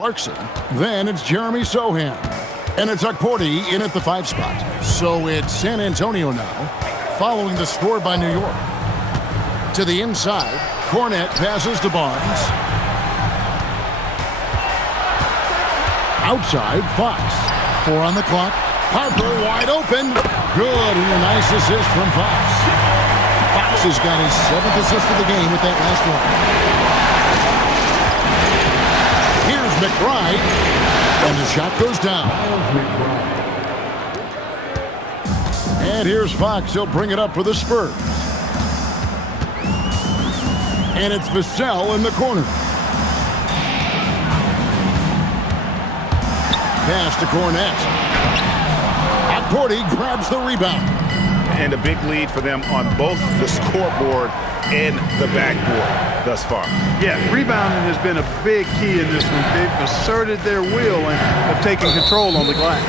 Clarkson. Then it's Jeremy Sohan. And it's Akporti in at the 5 spot. So it's San Antonio now, following the score by New York. To the inside, Cornette passes to Barnes. Outside, Fox. 4 on the clock. Harper wide open. Good, and a nice assist from Fox. Fox has got his 7th assist of the game with that last one. Here's McBride, and the shot goes down. And here's Fox. He'll bring it up for the Spurs. And it's Vassell in the corner. Pass to Cornette. Akporti grabs the rebound. And a big lead for them on both the scoreboard and the backboard thus far. Yeah, rebounding has been a big key in this one. They've asserted their will and have taken control on the glass.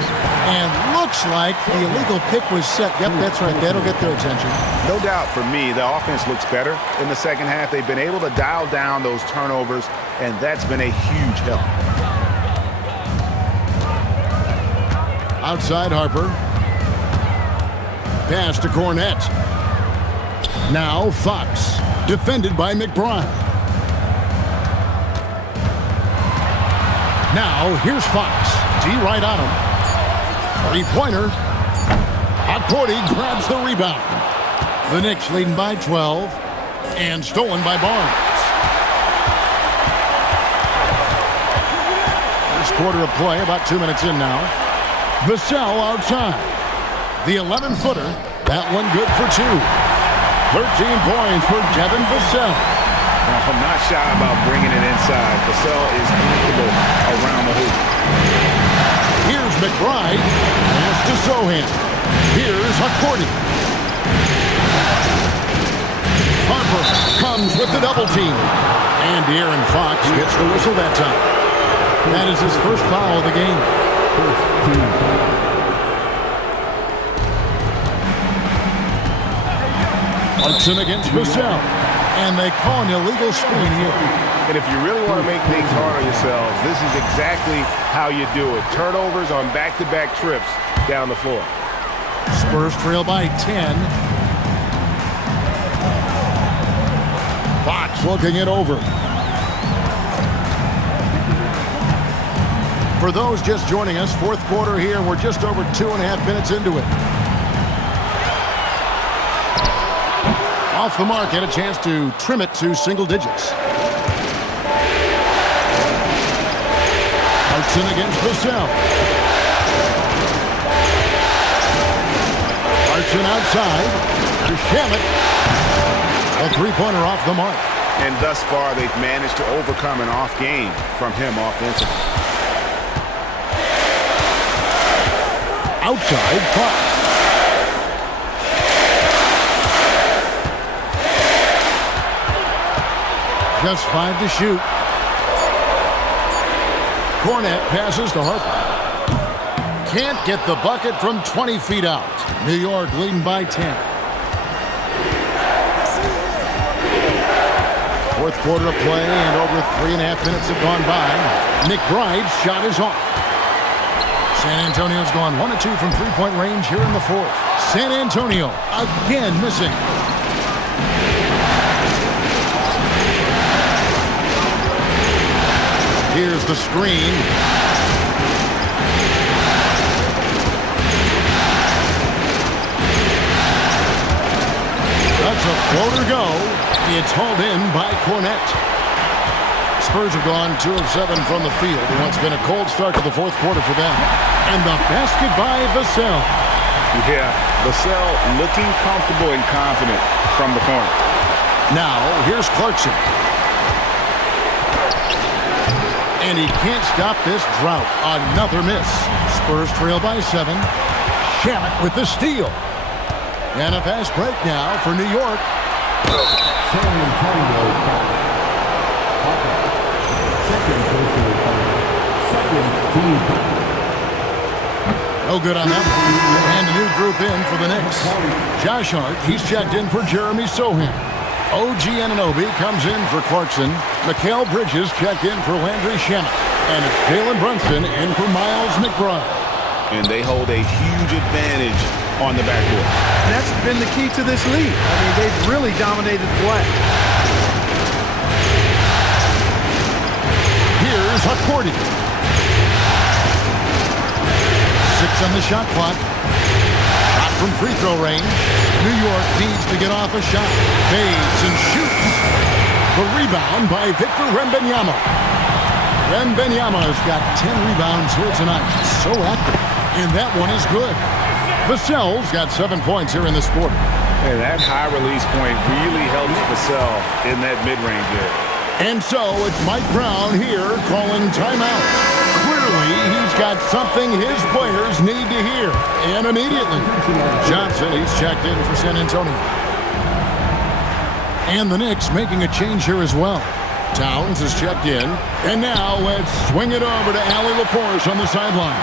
And looks like the illegal pick was set. Yep, that's right. That'll get their attention. No doubt for me, the offense looks better in the second half. They've been able to dial down those turnovers, and that's been a huge help. Outside Harper. Pass to Cornette. Now Fox, defended by McBride. Now here's Fox. D right on him. 3-pointer. Akporti grabs the rebound. The Knicks leading by 12 and stolen by Barnes. First quarter of play, about 2 minutes in now. Vassell outside. The 11-footer, that one good for 2. 13 points for Devin Vassell. I'm not shy about bringing it inside. Vassell is comfortable around the hoop. Here's McBride. Pass to Sohan. Here's Akporti. Harper comes with the double team. And De'Aaron Fox gets the whistle that time. That is his first foul of the game. Clarkson against Vassell. And they call an illegal screen here. And if you really want to make things hard on yourselves, this is exactly how you do it. Turnovers on back-to-back trips down the floor. Spurs trail by 10. Fox looking it over. For those just joining us, fourth quarter here, and we're just over 2.5 minutes into it. Off the mark, had a chance to trim it to single digits. Clarkson against Vassell. Clarkson outside. To Shamet. A 3-pointer off the mark. And thus far, they've managed to overcome an off game from him offensively. Outside, Fox. Just 5 to shoot. Cornette passes to Harper. Can't get the bucket from 20 feet out. New York leading by 10. Fourth quarter of play, and over 3.5 minutes have gone by. McBride's shot is off. San Antonio's gone 1 of 2 from three-point range here in the fourth. San Antonio again missing. Here's the screen. That's a floater go. It's hauled in by Cornette. Spurs have gone 2 of 7 from the field in what's been a cold start to the fourth quarter for them. And the basket by Vassell. Yeah, Vassell looking comfortable and confident from the corner. Now, here's Clarkson. And he can't stop this drought. Another miss. Spurs trail by 7. Shamet with the steal. And a fast break now for New York. San Antonio foul. Second personal foul. Second team foul. No good on that one. And a new group in for the Knicks. Josh Hart, he's checked in for Jeremy Sohan. OG Anunoby comes in for Clarkson. Mikal Bridges checked in for Landry Shamet. And it's Jalen Brunson in for Miles McBride. And they hold a huge advantage on the backboard. And that's been the key to this league. I mean, they've really dominated the glass. Here's Hakordi. 6 on the shot clock. Shot from free throw range. New York needs to get off a shot. Fades and shoots. The rebound by Victor Wembanyama. Wembanyama's got 10 rebounds here tonight. So active. And that one is good. Vassell's got 7 points here in this quarter. And that high release point really helps Vassell in that mid-range area. And so it's Mike Brown here calling timeout. Clearly, he's got something his players need to hear. And immediately, Johnson, he's checked in for San Antonio. And the Knicks making a change here as well. Towns is checked in. And now let's swing it over to Allie LaForce on the sideline.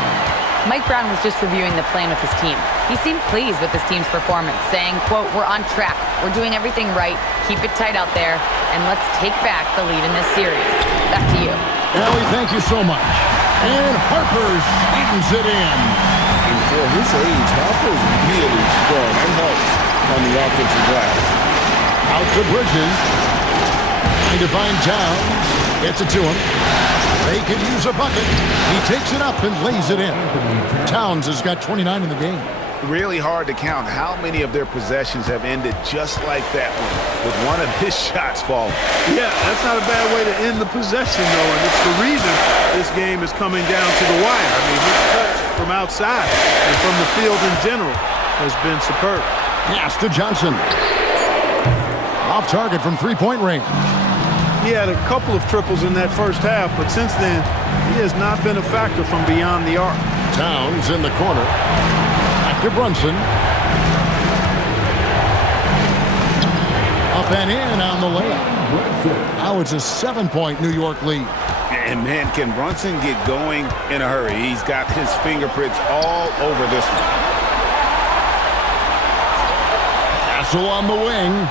Mike Brown was just reviewing the plan with his team. He seemed pleased with his team's performance, saying, quote, "We're on track. We're doing everything right. Keep it tight out there, and let's take back the lead in this series." Back to you. Allie, thank you so much. And Harper slams it in. And for his age, Harper's really strong. That helps on the offensive glass. Out to Bridges. Trying to find Towns. Gets it to him. They could use a bucket. He takes it up and lays it in. Towns has got 29 in the game. Really hard to count how many of their possessions have ended just like that one, with one of his shots falling. Yeah, that's not a bad way to end the possession, though, and it's the reason this game is coming down to the wire. I mean, his touch from outside and from the field in general has been superb. Pass to Johnson. Off target from three-point range. He had a couple of triples in that first half, but since then, he has not been a factor from beyond the arc. Towns in the corner. Back to Brunson. Up and in on the layup. Now it's a 7-point New York lead. And, man, can Brunson get going in a hurry? He's got his fingerprints all over this one. Castle on the wing.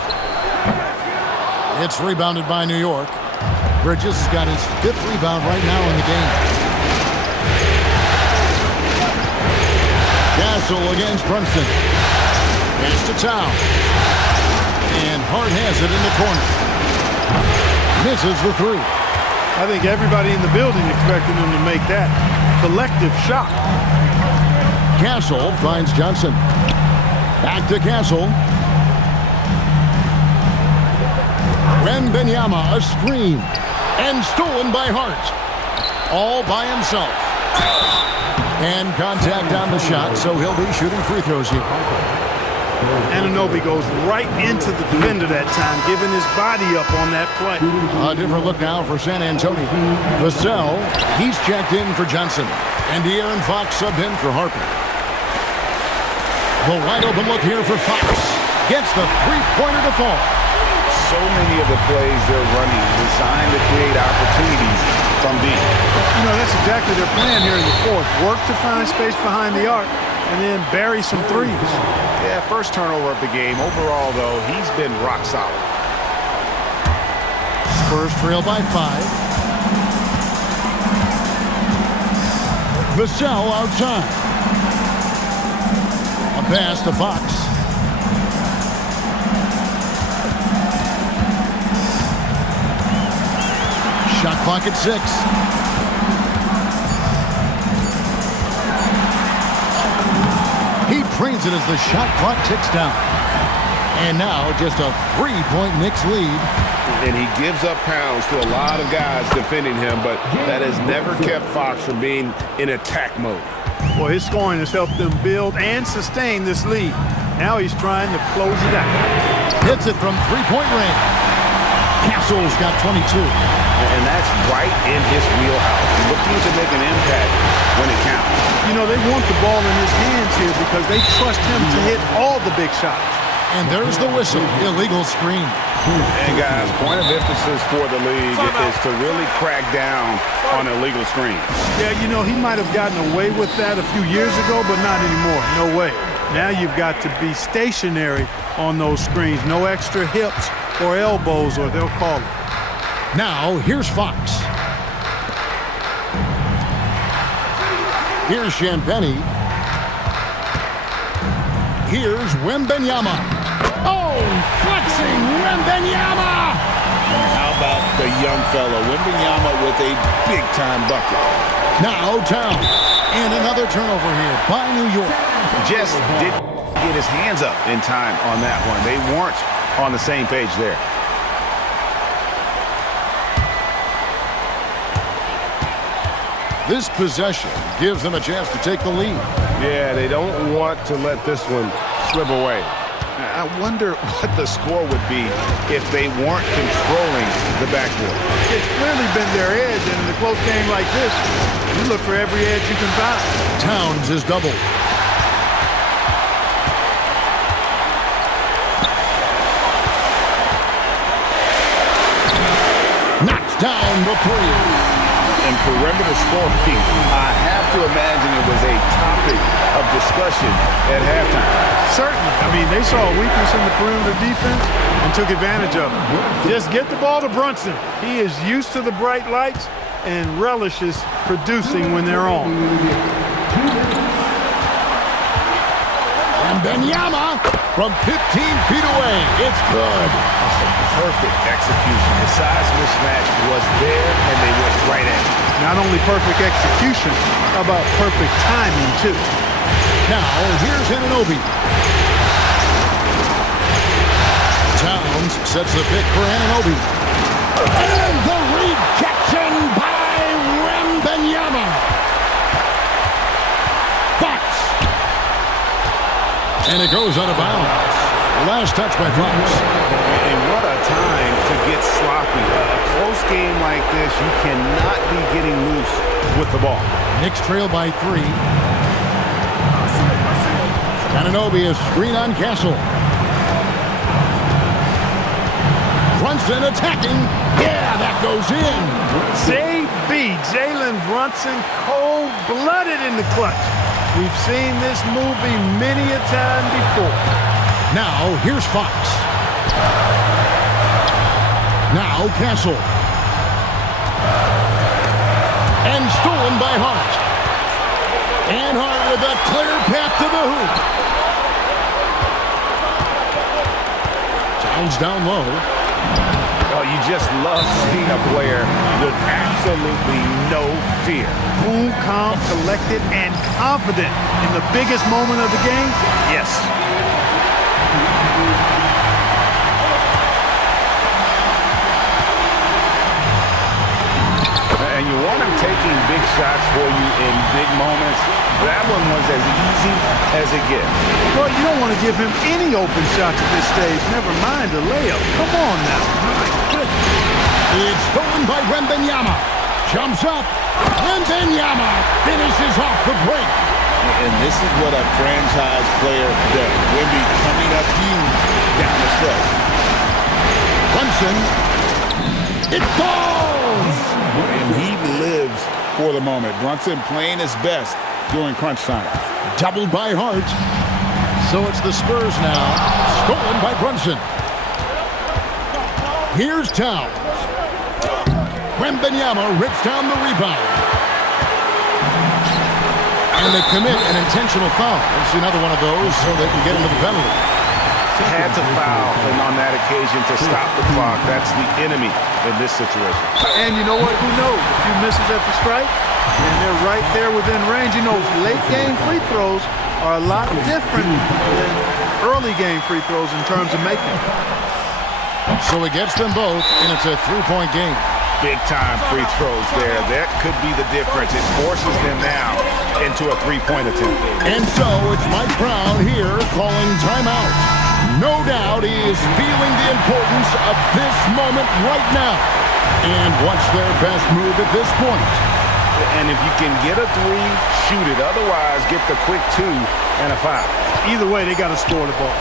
It's rebounded by New York. Bridges has got his 5th rebound right now in the game. Castle against Brunson. Pass to Town. And Hart has it in the corner. Misses the 3. I think everybody in the building expected him to make that collective shot. Castle finds Johnson. Back to Castle. Wembanyama, a screen. And stolen by Hart. All by himself. And contact on the shot, so he'll be shooting free throws here. Anunoby goes right into the defender that time, giving his body up on that play. A different look now for San Antonio. Vassell, he's checked in for Johnson. And De'Aaron Fox subbed in for Harper. The wide open look here for Fox. Gets the three-pointer to fall. So many of the plays they're running designed to create opportunities from deep. You know, that's exactly their plan here in the fourth. Work to find space behind the arc and then bury some threes. Yeah, first turnover of the game. Overall, though, he's been rock solid. Spurs trail by 5. Vassell outside. A pass to Fox. Shot clock at 6. He trains it as the shot clock ticks down. And now just a 3-point Knicks lead. And he gives up pounds to a lot of guys defending him, but that has never kept Fox from being in attack mode. Well, his scoring has helped them build and sustain this lead. Now he's trying to close it out. Hits it from three-point range. Castle's got 22. And that's right in his wheelhouse, looking to make an impact when it counts. You know, they want the ball in his hands here because they trust him to hit all the big shots. And there's the whistle. Illegal screen. And, guys, point of emphasis for the league is to really crack down on illegal screens. Yeah, you know, he might have gotten away with that a few years ago, but not anymore. No way. Now you've got to be stationary on those screens. No extra hips or elbows, or they'll call it. Now, here's Fox. Here's Champagny. Here's Wembanyama. Oh, flexing Wembanyama! How about the young fella, Wembanyama, with a big-time bucket. Now Towns. And another turnover here by New York. Just didn't get his hands up in time on that one. They weren't on the same page there. This possession gives them a chance to take the lead. Yeah, they don't want to let this one slip away. I wonder what the score would be if they weren't controlling the backboard. It's clearly been their edge, and in a close game like this, you look for every edge you can find. Towns is doubled. Knocks down the three. And perimeter scoring, I have to imagine it was a topic of discussion at halftime. Certainly. I mean, they saw a weakness in the perimeter defense and took advantage of it. Just get the ball to Brunson. He is used to the bright lights and relishes producing when they're on. And Wembanyama from 15 feet away. It's good. Perfect execution. The size mismatch was there, and they went right at it. Not only perfect execution, how about perfect timing, too? Now, here's Anunoby. Towns sets the pick for Anunoby. And the rejection by Wembanyama. Fox. And it goes out of bounds. Last touch by Fox. And what a time to get sloppy. A close game like this, you cannot be getting loose with the ball. Knicks trail by 3. Anunoby is screen on Castle. Brunson attacking. Yeah, that goes in. JB, Jalen Brunson, cold-blooded in the clutch. We've seen this movie many a time before. Now, here's Fox. Now, Castle. And stolen by Hart. And Hart with a clear path to the hoop. Towns down low. Oh, you just love seeing a player with absolutely no fear. Cool, calm, collected, and confident in the biggest moment of the game? Yes. And you want him taking big shots for you in big moments. That one was as easy as it gets. Well, you don't want to give him any open shots at this stage. Never mind a layup. Come on now. My goodness. It's stolen by Wembanyama. Jumps up. Wembanyama finishes off the break. And this is what a franchise player does. Wemby coming up huge down the stretch. Brunson. It falls. And he lives for the moment. Brunson playing his best during crunch time. Doubled by Hart. So it's the Spurs now. Stolen by Brunson. Here's Towns. Wembanyama rips down the rebound. And they commit an intentional foul. It's another one of those so they can get into the penalty. Had to foul and on that occasion to stop the clock. That's the enemy in this situation. And you know what? Who knows? A few misses at the strike, and they're right there within range. You know, late game free throws are a lot different than early game free throws in terms of making. So he gets them both, and it's a three-point game. Big-time free throws there. That could be the difference. It forces them now into a three-point attempt. And so it's Mike Brown here calling timeout. No doubt he is feeling the importance of this moment right now and what's their best move at this point. And if you can get a three, shoot it. Otherwise, get the quick 2 and a foul. Either way, they got to score the ball.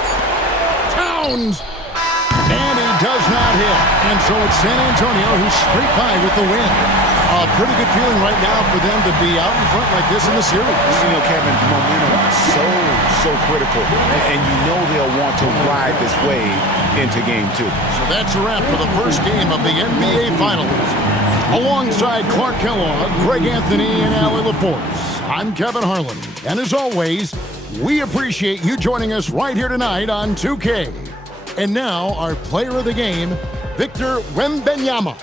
Towns! And he does not hit. And so it's San Antonio who's straight by with the win. A pretty good feeling right now for them to be out in front like this in the series. You know, Kevin, momentum is so critical. And you know they'll want to ride this wave into game 2. So that's a wrap for the first game of the NBA Finals. Alongside Clark Kellogg, Greg Anthony, and Allie LaForce, I'm Kevin Harlan, and as always, we appreciate you joining us right here tonight on 2K. And now, our player of the game, Victor Wembanyama.